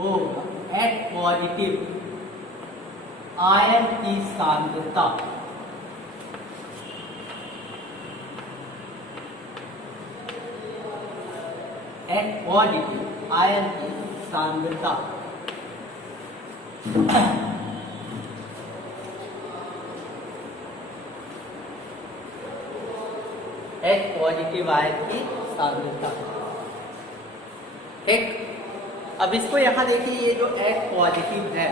O H positive ion की सांद्रता H positive ion की सांद्रता H पॉजिटिव आयन की सांद्रता। ठीक, अब इसको यहां देखिए, ये जो H पॉजिटिव है,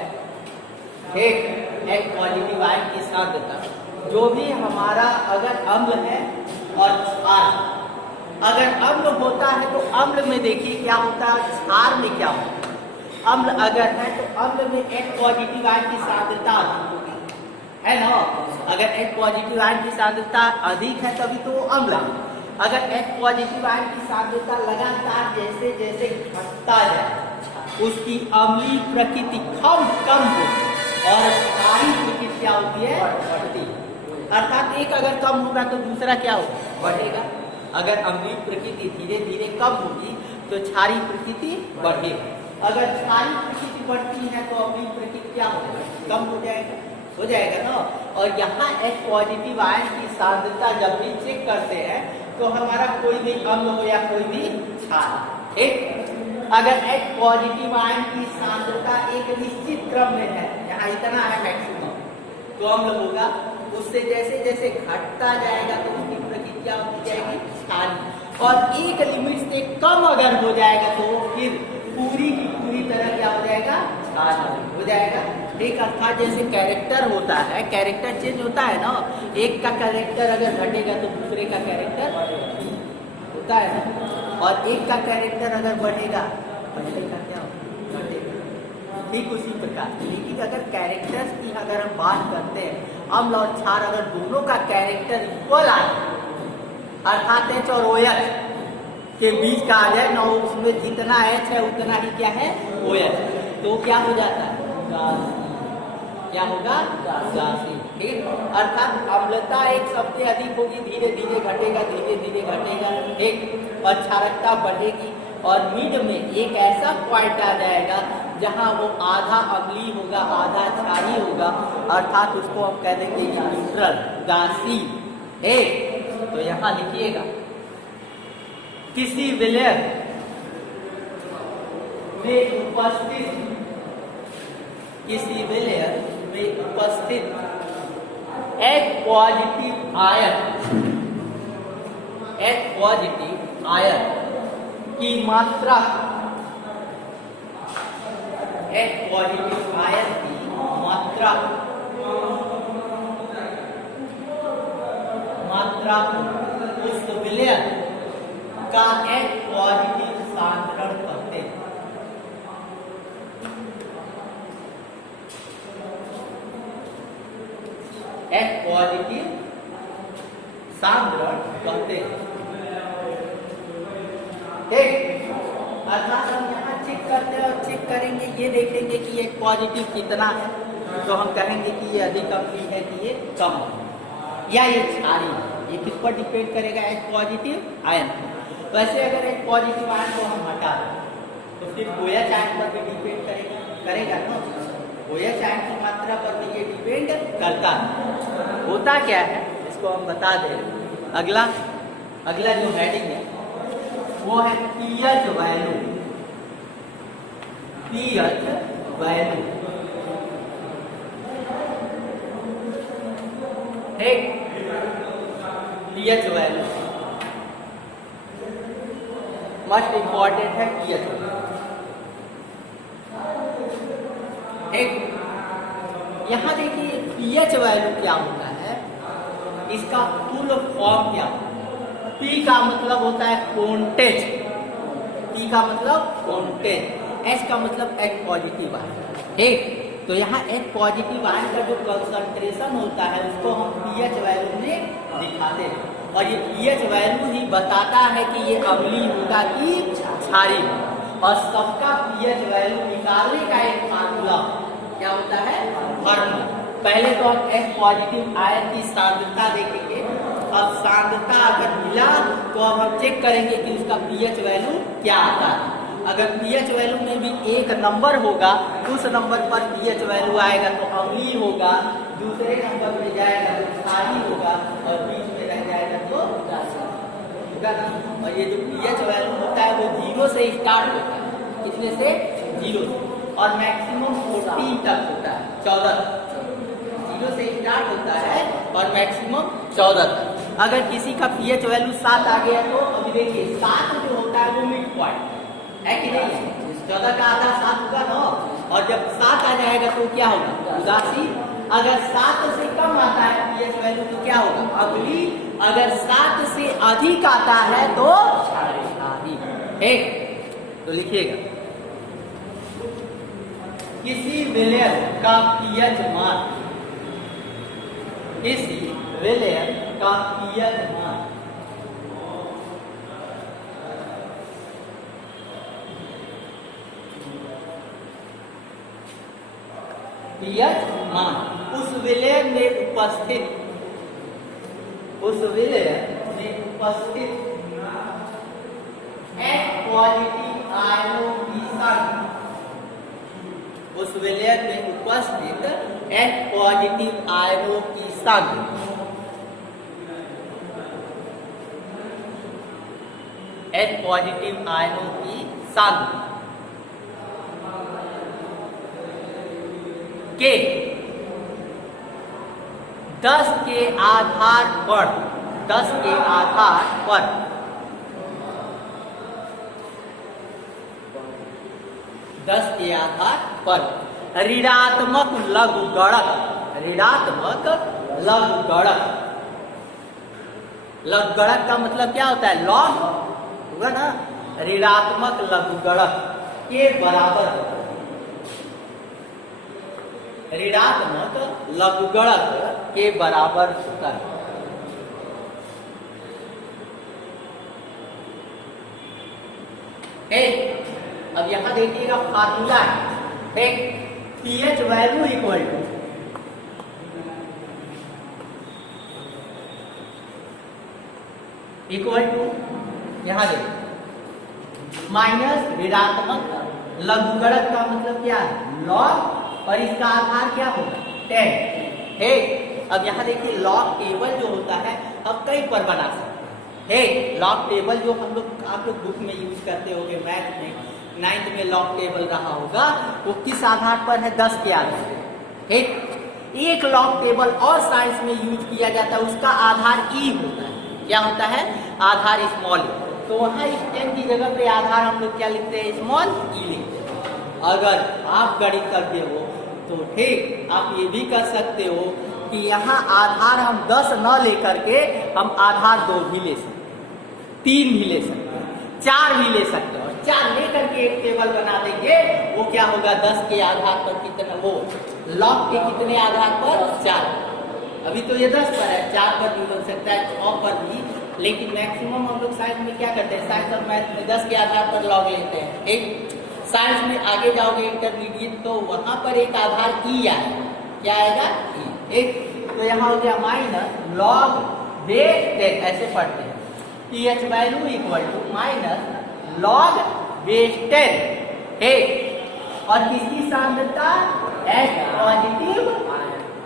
ठीक, H पॉजिटिव आयन की सांद्रता, जो भी हमारा अगर अम्ल है और क्षार, अगर अम्ल होता है तो अम्ल में देखिए क्या होता है, क्षार में क्या होता है। अम्ल अगर है तो अम्ल में H पॉजिटिव आयन की सांद्रता अधिक होगी, है ना। अगर H पॉजिटिव आयन की सांद्रता अधिक है तभी तो वो अम्ल है। अगर H पॉजिटिव आयन की सांद्रता लगातार जैसे जैसे घटता जाए उसकी अम्लीय प्रकृति कम हो और क्षारीय प्रकृति क्या होती है, बढ़ती। अर्थात एक अगर कम होगा तो दूसरा क्या होगा, बढ़ेगा। अगर अम्लीय प्रकृति धीरे धीरे कम होगी तो क्षारीय प्रकृति बढ़ेगी। अगर क्षारीय प्रकृति बढ़ती है तो अम्लीय प्रकृति क्या होगा, कम हो जाएगा ना। और यहाँ H पॉजिटिव आयन की सांद्रता जब भी चेक करते हैं तो हमारा कोई भी अम्ल हो या कोई भी क्षार, ठीक, अगर H पॉजिटिव आयन की सांद्रता एक निश्चित क्रम में है, यहाँ इतना है मैक्सिमम, तो अम्ल होगा। उससे जैसे जैसे घटता जाएगा तो उसकी प्रकृति क्या होती जाएगी, क्षारीय। और एक लिमिट से कम अगर हो जाएगा तो फिर पूरी की पूरी तरह क्या हो जाएगा, क्षारीय हो जाएगा। एक अर्थात जैसे कैरेक्टर होता है, कैरेक्टर चेंज होता है ना, एक का कैरेक्टर अगर घटेगा तो दूसरे का कैरेक्टर होता है ना, और एक का कैरेक्टर अगर बढ़ेगा पहले का क्या घटेगा। ठीक उसी प्रकार, लेकिन अगर कैरेक्टर्स की अगर हम बात करते हैं, अम्ल और क्षार अगर दोनों का कैरेक्टर इक्वल आए, अर्थात H और OH के बीच का आ जाए ना, उसमें जितना H है उतना ही क्या है OH, तो क्या हो जाता है, क्या होगा, गासी। ठीक, अर्थात अम्लता एक सबसे अधिक होगी, धीरे धीरे घटेगा, धीरे धीरे घटेगा, ठीक, और क्षारकता बढ़ेगी। और मिड में एक ऐसा पॉइंट आ जाएगा जहां वो आधा अम्लीय होगा आधा क्षारीय होगा, अर्थात उसको हम कह देंगे न्यूट्रल, गासी। तो यहाँ लिखिएगा, किसी विलय में उपस्थित, किसी विलय में उपस्थित H positive ion, H positive ion की मात्रा, H पॉजिटिव आयन की मात्रा उस विलय का H पॉजिटिव सांद्रण करते हैं। H पॉजिटिव सांद्रण कहते हैं। ठीक, अर्थात हम यहाँ चेक करते हैं और चेक करेंगे, ये देखेंगे कि H पॉजिटिव कितना है, तो हम कहेंगे कि ये अधिक अम्लीय है कि ये कम है, या ये क्षारीय है। ये किस पर डिपेंड करेगा, H पॉजिटिव आयन। वैसे अगर H पॉजिटिव आयन को हम हटा दें तो फिर OH आयन पर भी डिपेंड करेगा ना, OH आयन की मात्रा पर भी ये डिपेंड करता है। होता क्या है इसको हम बता दें। अगला जो हेडिंग है वो है pH वैल्यू, pH वैल्यू। ठीक, pH वैल्यू मस्ट इंपॉर्टेंट है, pH वैल्यू। ठीक, यहाँ देखिए pH वैल्यू क्या होता है, इसका फुल फॉर्म क्या होता है। P का मतलब होता है क्वांटेज, P का मतलब क्वांटेज, H का मतलब H पॉजिटिव आयन। ठीक, तो यहाँ H पॉजिटिव आयन का जो कंसंट्रेशन होता है उसको हम pH वैल्यू में दिखाते हैं, और ये pH वैल्यू ही बताता है कि ये अम्लीय होगा कि क्षारीय। और सबका pH वैल्यू निकालने का एक फार्मूला क्या होता है, फार्मूला। पहले तो हम H पॉजिटिव आयन की सांद्रता देखेंगे, अब सांद्रता अगर मिला तो अब हम चेक करेंगे कि उसका pH वैल्यू क्या आता है। अगर पीएच वैल्यू में भी एक नंबर होगा, उस नंबर पर पीएच वैल्यू आएगा तो अम्लीय होगा, दूसरे नंबर पे जाएगा तो क्षारीय होगा, और बीच में रह जाएगा तो होगा ना। और ये जो पीएच वैल्यू होता है वो 0 से स्टार्ट होता है, कितने से? 0 से, और मैक्सिमम 14 तक होता है, 14 0 से स्टार्ट होता है और मैक्सिमम 14 तक। अगर किसी का पीएच वैल्यू 7 आ गया तो अभी देखिए 7 जो होता है वो मिड पॉइंट है कि नहीं? 14 का आधा 7 होगा ना, और जब 7 आ जाएगा तो क्या होगा? उदासीन। अगर 7 से कम आता है पीएच वैल्यू तो क्या होगा? अगली। अगर 7 से अधिक आता है तो ठीक, तो लिखिएगा किसी विलयन का पीएच मान, किसी विलयन का पीएच मान पीएच मान उस विलयन में उपस्थित, उस विलयन में उपस्थित H पॉजिटिव आयनों की संख्या, उस विलयन में उपस्थित H पॉजिटिव आयनों की संख्या H पॉजिटिव आयनों की संख्या के 10 के आधार पर, 10 के आधार पर 10 के आधार पर ऋणात्मक लघुगणक, ऋणात्मक लघुगणक, लघुगणक का मतलब क्या होता है? लॉग होगा ना। ऋणात्मक लघुगणक के बराबर होता है, ऋणात्मक लघुगणक के बराबर होता है। अब यहां देखिएगा फार्मूला है, पीएच वैल्यू इक्वल टू यहां देखिए माइनस ऋणात्मक लघुगणक का मतलब क्या है? लॉग, और इसका आधार क्या होगा? 10 है। अब यहाँ देखिए लॉग टेबल जो होता है अब कई पर बना सकते हैं। लॉग टेबल जो हम लोग आप लोग बुक में यूज करते होंगे, मैथ में 9th में लॉग टेबल रहा होगा, वो किस आधार पर है? 10 के आधार पर। एक लॉग टेबल और साइंस में यूज किया जाता है, उसका आधार ई होता है। क्या होता है? आधार स्मॉल ई। तो वहाँ इस 10 की जगह पे आधार हम लोग क्या लिखते हैं? स्मॉल ई लिखते हैं। अगर आप गणित करते हो तो ठीक, आप ये भी कर सकते हो कि यहाँ आधार हम 10 न लेकर के हम आधार 2 भी ले सकते हैं, 3 भी ले सकते हैं, 4 भी ले सकते हो। 4 लेकर के एक टेबल बना देंगे, वो क्या होगा? 10 के आधार पर कितना, वो लॉग के कितने आधार पर? 4। अभी तो ये 10 पर है, 4 पर भी बन सकता है, 6 पर भी, लेकिन मैक्सिमम हम लोग साइंस में क्या करते हैं? साइंस और मैथ में 10 के आधार पर लॉग लेते हैं। एक साइंस में आगे जाओगे इंटरमीडिएट तो वहां पर एक आधार ई आएगा। क्या आएगा? ई। एक तो यहाँ हो गया माइनस लॉग बेस 10, ऐसे पढ़ते हैं, pH value equal to minus log base 10 है। और किसकी सांद्रता? H पॉजिटिव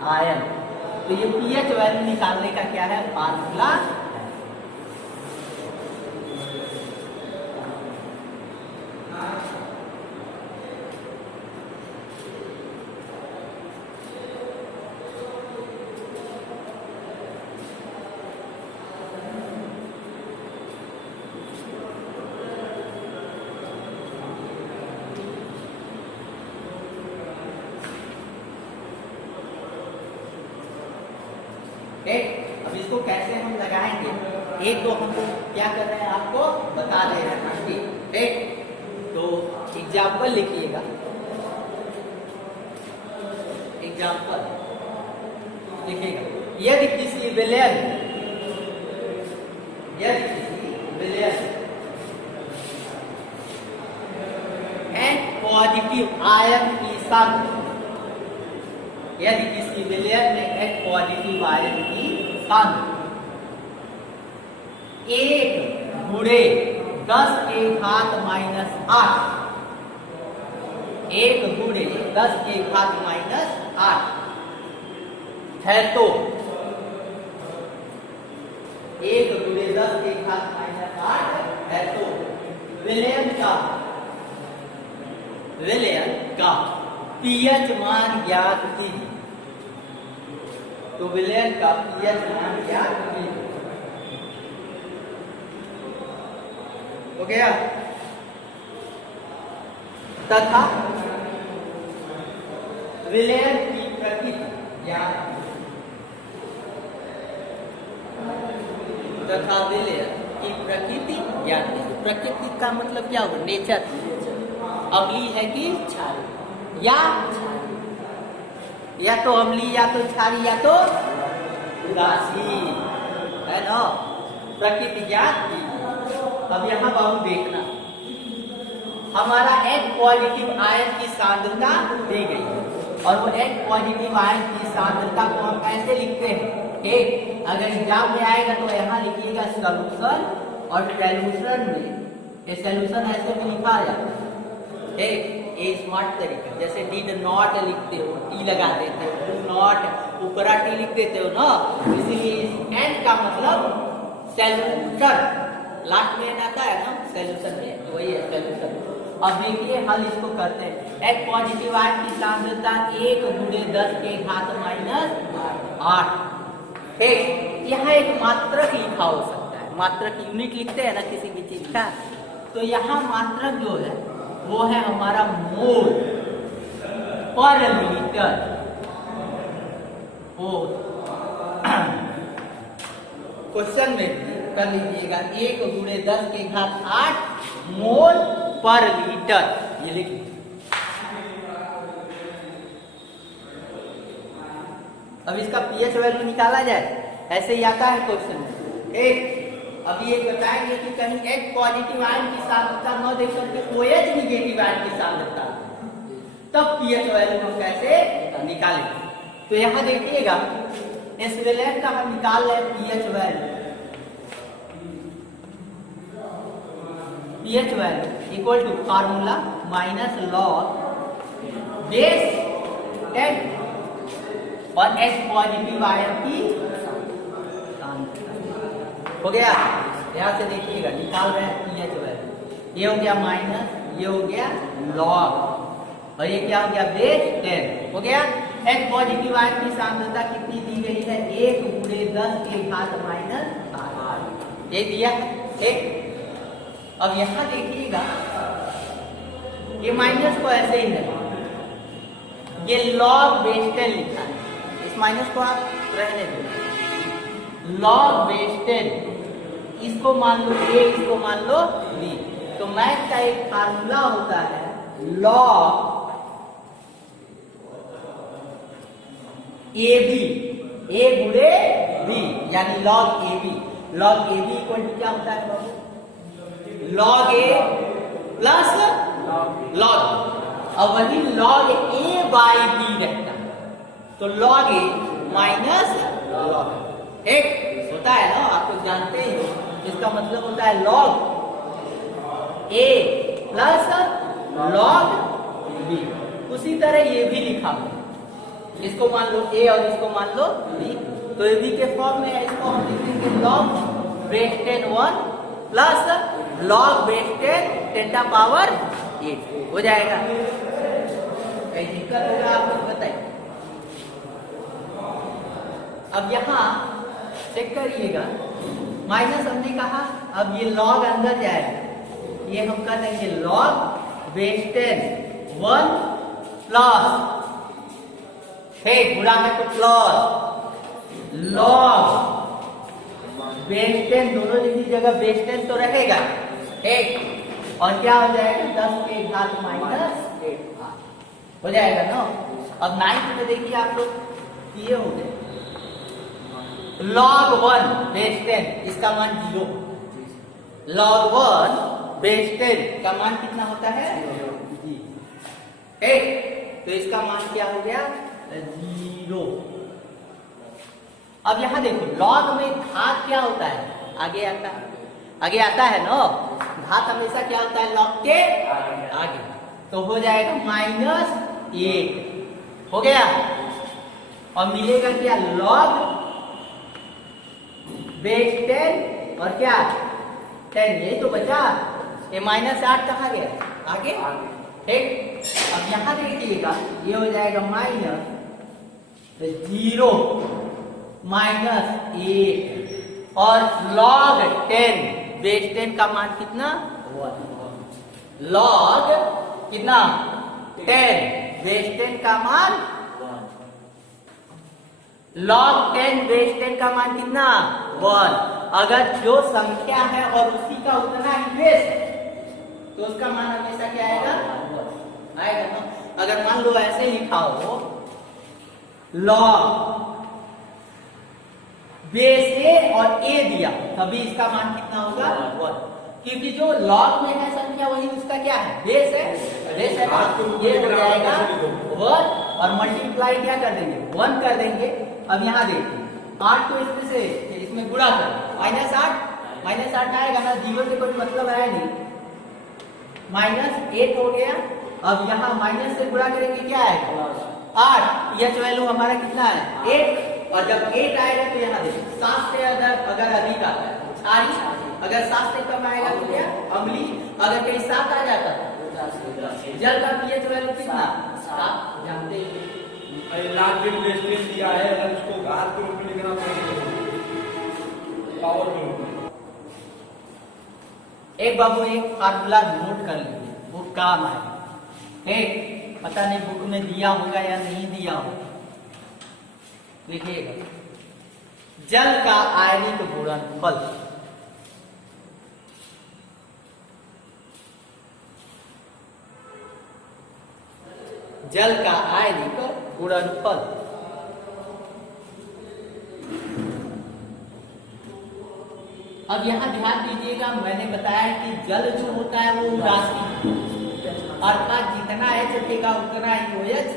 आयन। तो ये पीएच वैल्यू निकालने का क्या है? फार्मूला। अब इसको कैसे हम लगाएंगे? एक तो हम लोग क्या कर रहे हैं आपको बता दे रहे हैं, ठीक? तो एग्जाम्पल लिखिएगा, एग्जाम्पल लिखिएगा। यदि किसी विलयन, यदि किसी विलयन H पॉजिटिव आयन की संख्या, यदि किसी विलयन में H पॉजिटिव आयन की संख्या 1 गुणे 10 के घात माइनस 8, 1 गुणे 10 के घात माइनस 8 है तो 1 गुणे 10 के घात माइनस 8 है तो विलयन का पीएच मान ज्ञात कीजिए। तो विलयन का पीएच मान ज्ञात कीजिए। हो गया। तथा विलयन की प्रकृति ज्ञात, तथा विलयन की प्रकृति ज्ञात। प्रकृति का मतलब क्या होगा? नेचर। अम्लीय है कि क्षारी, या तो अम्लीय या तो क्षारी या तो उदासीन, है ना। प्रकृति ज्ञात की। अब यहाँ बाबू देखना, हमारा एक पॉजिटिव आयन की सांद्रता दी गई है और वो एक पॉजिटिव आयन की सांद्रता को हम ऐसे लिखते हैं। एक अगर एग्जाम में आएगा तो यहाँ लिखिएगा सॉल्यूशन, और सॉल्यूशन में ये सॉल्यूशन ऐसे भी लिखा जाता है। एक ये स्मार्ट तरीका, जैसे डिड नॉट लिखते हो, टी लगा देते हो, डू नॉट ऊपरा टी लिख देते हो ना, इसीलिए एन का मतलब सॉल्यूशन, लास्ट में आता है ना सॉल्यूशन में, तो वही है सॉल्यूशन। अब देखिए हल इसको करते हैं। एक पॉजिटिव आयन की सांद्रता 1 गुणे 10 के घात माइनस 8। ठीक, यहाँ एक मात्रक लिखा हो सकता है, मात्रक यूनिट लिखते हैं ना किसी भी चीज का, तो यहाँ मात्रक जो है वो है हमारा मोल पर लीटर। क्वेश्चन में कर लीजिएगा 1 गुणे 10 के घात 8 मोल पर लीटर, ये लिख लीजिए। अब इसका पीएच वैल्यू निकाला जाए, ऐसे ही आता है क्वेश्चन में। एक अभी ये बताएंगे कि कहीं एक पॉजिटिव आयन की सांद्रता न देख करके OH निगेटिव आयन की सांद्रता, तब पीएच वैल्यू हम कैसे निकालेंगे। तो यहाँ देखिएगा इस विलयन का हम निकाल रहे हैं pH value. PH value equal to formula minus log base 10 और H पॉजिटिव आयन की सांद्रता। हो गया। यहाँ से देखिएगा निकाल रहे हैं पीएच वैल्यू, ये हो गया माइनस, ये हो गया लॉग, और ये क्या हो गया बेस 10। हो गया। H पॉजिटिव आयन की सांद्रता कितनी दी गई है? 1 गुणे 10 के घात माइनस 8, ये दिया। ठीक, अब यहाँ देखिएगा ये माइनस को ऐसे ही है, ये लॉग बेस 10 लिखा है, इस माइनस को आप रहने दो। लॉग बेस 10, इसको मान लो A, इसको मान लो B। तो मैथ का एक फार्मूला होता है लॉग AB, A गुणे B, यानी log AB। Log AB equal to क्या होता है बाबू? लॉग A प्लस लॉग, अब वही लॉग A बाई B रहता है, तो लॉग A माइनस लॉग। एक होता है ना, आप लोग जानते ही हो, इसका मतलब होता है log A plus log B। उसी तरह ये भी लिखा हुआ, इसको मान लो A और इसको मान लो B, तो ये B के फॉर्म में है, इसको हम लिखेंगे log base 10 1 plus log base 10 10 power 8 हो जाएगा। कहीं दिक्कत होगा आप लोग बताइए। अब यहाँ चेक करिएगा, माइनस हमने कहा, अब ये लॉग अंदर जाएगा, ये हम कर देंगे लॉग बेस 10 1 प्लस, ठीक बुरा है तो प्लस लॉग बेस 10, दोनों की जगह बेस 10 तो रहेगा, एक और क्या हो जाएगा 10 के घात माइनस 8 हो जाएगा ना। अब 9th में देखिए आप लोग ये हो गए log 1 बेस 10, इसका मान 0, log 1 बेस 10 का मान कितना होता है? ठीक, तो इसका मान क्या हो गया? 0। अब यहां देखो लॉग में घात क्या होता है? आगे आता है ना, अर्थात हमेशा क्या होता है लॉग के आगे, तो हो जाएगा -8 हो गया। और मिलेगा क्या लॉग बेस 10 और क्या 10, यही तो बचा। ये -8 कहाँ गया आगे, ठीक। अब यहां देखिएगा ये हो जाएगा -0 -8 और log 10 बेस 10 का मान कितना 1, log कितना 10 बेस 10 का मान 1, log 10 बेस 10 का मान कितना 1। अगर जो संख्या है और उसी का उतना ही बेस तो उसका मान हमेशा क्या आएगा ना। अगर मान लो ऐसे लिखा हो log बेस ए और ए दिया तभी इसका मान कितना होगा 1, क्योंकि जो log में है संख्या वही उसका क्या है बेस है, बेस है। ये हो जाएगा 1 और मल्टीप्लाई क्या कर देंगे 1 कर देंगे। अब यहाँ देखिए 8 को इसमें से इसमें गुणा कर -8 आएगा ना, 0 से कोई मतलब है नहीं, -8 हो गया। अब यहाँ माइनस से गुणा करेंगे क्या आएगा 8, यह वैल्यू हमारा कितना है 8, और जब 8 आएगा तो यहाँ देखिए 7 से अगर अधिक आता है क्षारीय, अगर 7 से कम आएगा तो क्या अम्लीय, अगर कहीं 7 आ जाता है जल का पीएच वैल्यू कितना 7 जानते हैं। दिया है उसको घात के रूप में लिखना पड़ेगा, पावर के रूप में। एक बाबू एक फार्मूला नोट कर लीजिए, वो काम है, ठीक। पता नहीं बुक में दिया होगा या नहीं दिया होगा, देखिएगा जल का आयनिक गुणनफल, जल का आयनिक गुणनफल। अब यहाँ ध्यान दीजिएगा, मैंने बताया कि जल जो होता है वो उदासीन, अर्थात जितना H देगा उतना ही OH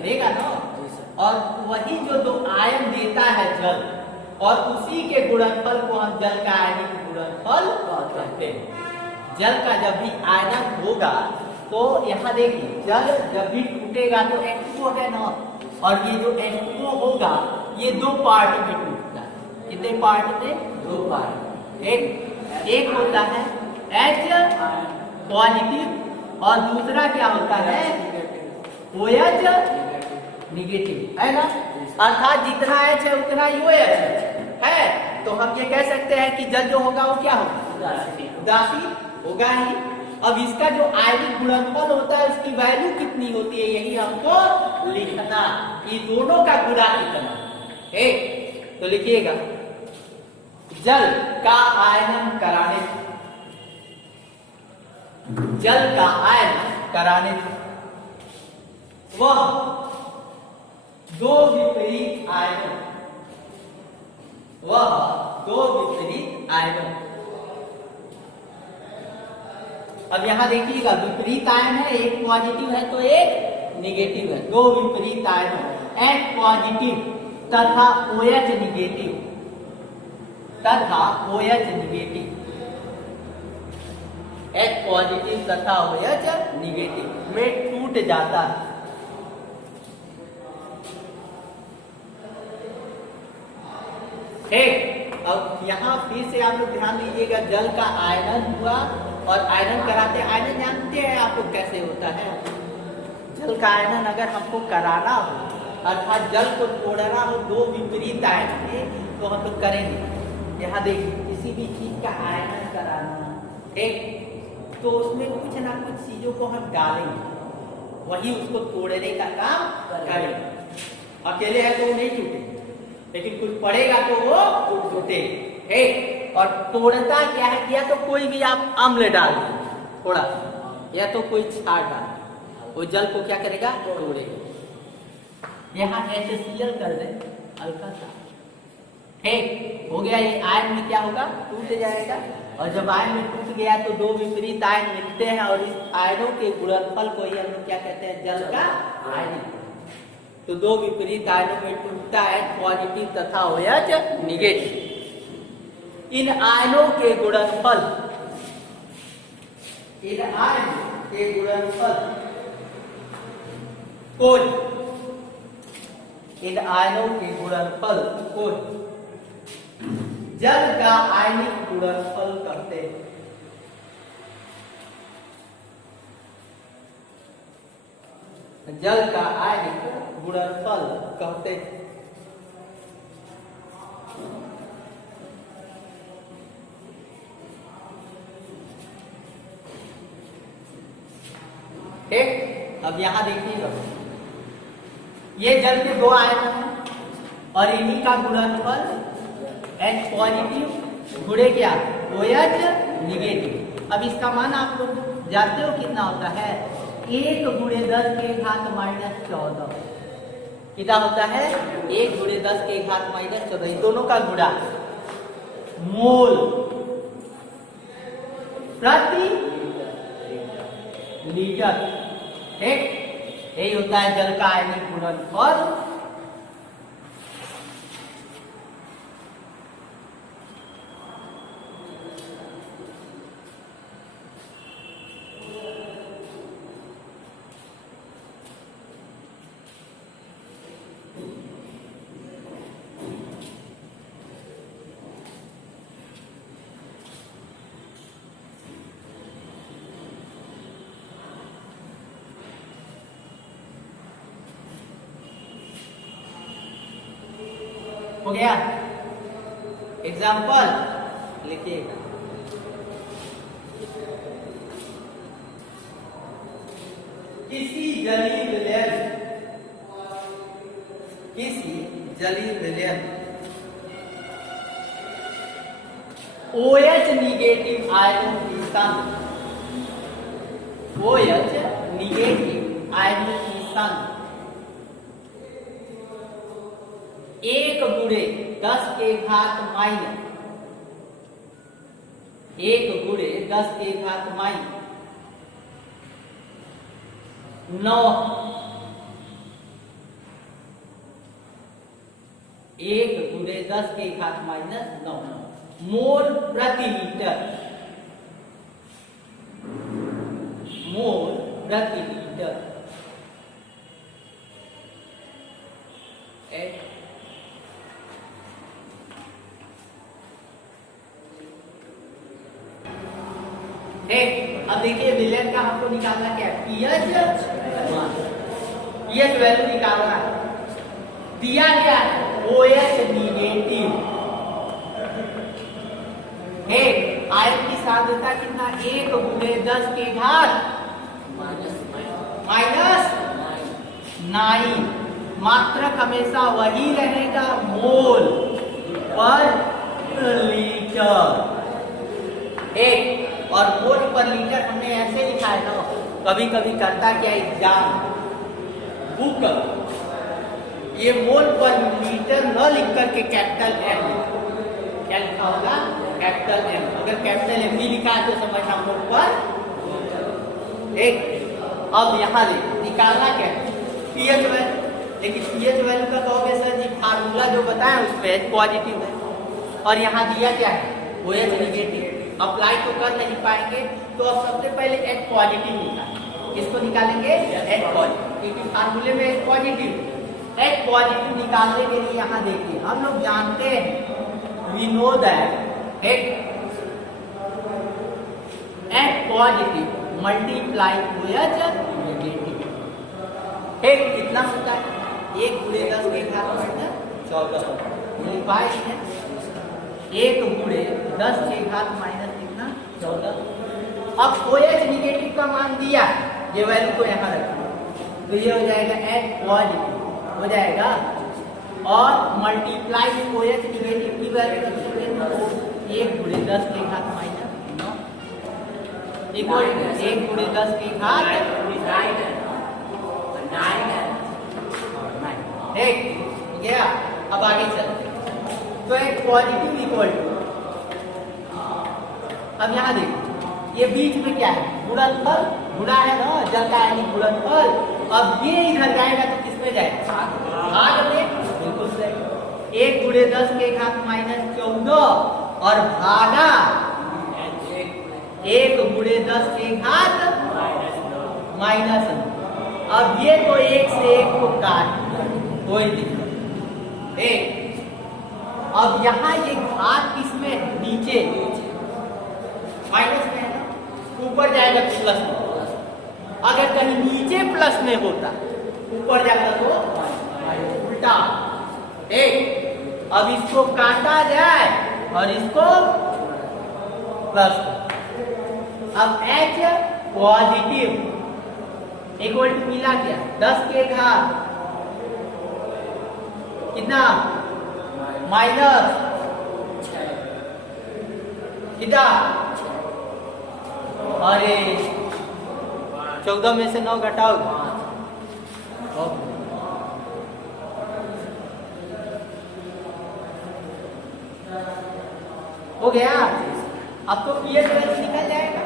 देगा ना, और वही जो दो आयन देता है जल, और उसी के गुणनफल को हम जल का आयनिक गुणनफल कहते हैं। जल का जब भी आयनन होगा तो यहाँ देखिए जल जब भी टूटेगा तो H2O हो गया ना, और ये जो H2O होगा ये 2 पार्ट में टूटता है। कितने पार्ट में 2 पार्ट, एक होता है H पॉजिटिव और दूसरा क्या होता है OH निगेटिव, है ना। अर्थात जितना H है उतना ही OH है, तो हम ये कह सकते हैं कि जल जो होगा वो क्या होगा उदासीन होगा ही। अब इसका जो आयनिक गुणनफल होता है उसकी वैल्यू कितनी होती है यही हमको लिखना, कि दोनों का गुणा कितना, ठीक। तो लिखिएगा जल का आयनन कराने, जल का आयनन कराने वह 2 विपरीत आयनों, वह 2 विपरीत आयनों। अब यहां देखिएगा विपरीत आयन है, एक पॉजिटिव है तो एक निगेटिव है, 2 विपरीत आयनों H पॉजिटिव तथा OH निगेटिव, तथा OH निगेटिव, H पॉजिटिव तथा OH निगेटिव में टूट जाता है। ठीक, अब यहाँ फिर से आप लोग ध्यान दीजिएगा, जल का आयनन हुआ और आयनन कराते, आयनन जानते हैं आपको कैसे होता है। जल का आयनन अगर हमको कराना हो, अर्थात जल को तोड़ना हो 2 विपरीत आयन में, तो हम लोग करेंगे। यहाँ देखिए किसी भी चीज का आयनन कराना, ठीक, तो उसमें कुछ ना कुछ चीजों को हम डालेंगे, वही उसको तोड़ने का काम करेंगे। अकेले है तो वो नहीं टूटेगा, लेकिन कुछ पड़ेगा तो वो टूटेगा, ठीक। और तोड़ता क्या है, या तो कोई भी आप अम्ल डाल दें थोड़ा, या तो कोई क्षार डाल, वो जल को क्या करेगा तोड़ेगा। यहाँ HCl कर दे हल्का सा, ठीक हो गया। ये आयन में क्या होगा टूट जाएगा, और जब आयन में टूट गया तो 2 विपरीत आयन मिलते हैं, और इस आयनों के गुणनफल को ही हम लोग क्या कहते हैं जल का आयन। तो 2 विपरीत आयनों में टूटता है पॉजिटिव तथा OH निगेटिव। इन आयनों के गुणनफल इन आयन के गुणनफल कुल, इन आयनों के गुणनफल कुल जल का आयनिक गुणनफल कहते हैं। जल का आयनिक गुणनफल कहते हैं। ठीक, अब यहां देखिएगा, ये जल के दो आयन हैं और इन्हीं का गुणनफल H पॉजिटिव गुणे क्या OH निगेटिव। अब इसका मान आप लोग जानते हो कितना होता है, 1 × 10 के घात -14। कितना होता है, 1 × 10 के घात -14। इन दोनों का गुणा मोल प्रति लीटर। ठीक, यही होता है जल का आयनिक गुणनफल। हो गया, एग्जाम्पल लिखिएगा। किसी जलीय विलयन, किसी जलीय विलयन OH निगेटिव आयनों की संग, OH निगेटिव आयनों की संग 1 × 10 के घात -1 × 10 के घात -9 1 × 10 के घात -9 मोल प्रति लीटर, मोल प्रति लीटर। अब देखिए विलयन का हमको निकालना क्या है, पीएच वैल्यू निकालना है। दिया गया है OH निगेटिव है, आयन की सांद्रता कितना 1 × 10 के घात -9। मात्रक हमेशा वही रहेगा, मोल पर लीटर। एक और मोल पर लीटर हमने ऐसे लिखा है ना, कभी कभी करता क्या एग्जाम बुक, ये मोल पर लीटर न लिख करके कैपिटल M, क्या लिखा होगा कैपिटल M। अगर कैपिटल M भी लिखा है तो समझना मोल पर एक। अब यहाँ देखिए निकालना क्या है पीएच वैल्यू, लेकिन पीएच वैल्यू का कहोगे सर जी फार्मूला जो बताया उसमें H पॉजिटिव है और यहाँ दिया क्या है OH निगेटिव। अप्लाई तो कर नहीं पाएंगे, तो अब सबसे पहले H पॉजिटिव निकालेंगे। किसको निकालेंगे H पॉजिटिव, क्योंकि फार्मूले में H पॉजिटिव। H पॉजिटिव निकालने के लिए यहाँ देखिए हम लोग जानते हैं, we know that H positive multiply OH negative. ठीक, कितना होता है 1 × 10 के घात -14 बाई 1 × 10 के घात कितना 14। अब OH निगेटिव का मान दिया, ये वैल्यू को यहाँ रखना, तो ये हो जाएगा H पॉजिटिव हो जाएगा और मल्टीप्लाई OH निगेटिव की वैल्यू रखोगे तो 1 × 10 के घात -9 इक्वल 1 × 10 के घात 9। ठीक गया। अब आगे चलते तो एक पॉजिटिव इक्वल टू, अब यहाँ देखो ये बीच में क्या है गुणनफल, गुणा है ना जल का आयनिक गुणनफल। अब ये इधर जाएगा तो किस में जाएगा भाग में, बिल्कुल सही 1 × 10 के घात -14 और भागा 1 गुणे 10 के घात माइनस 9। अब ये तो एक से एक को काट कोई दिक्कत एक। अब यहाँ ये घात किसमें है? नीचे माइनस में है ना, ऊपर जाएगा तो प्लस में। अगर कहीं नीचे प्लस में होता ऊपर जाएगा तो उल्टा। एक अब इसको काटा जाए और इसको प्लस। अब h पॉजिटिव इक्वल टू मिला क्या? 10 के घात कितना माइनस कितना, अरे 14 में से 9 घटाओ हो गया। अब तो पीएच वैल्यू निकल जाएगा।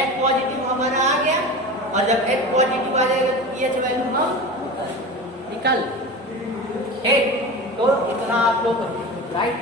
H पॉजिटिव हमारा आ गया और जब H पॉजिटिव आ जाएगा तो पीएच वैल्यू हम निकल। ठीक, तो इतना आप लोग राइट।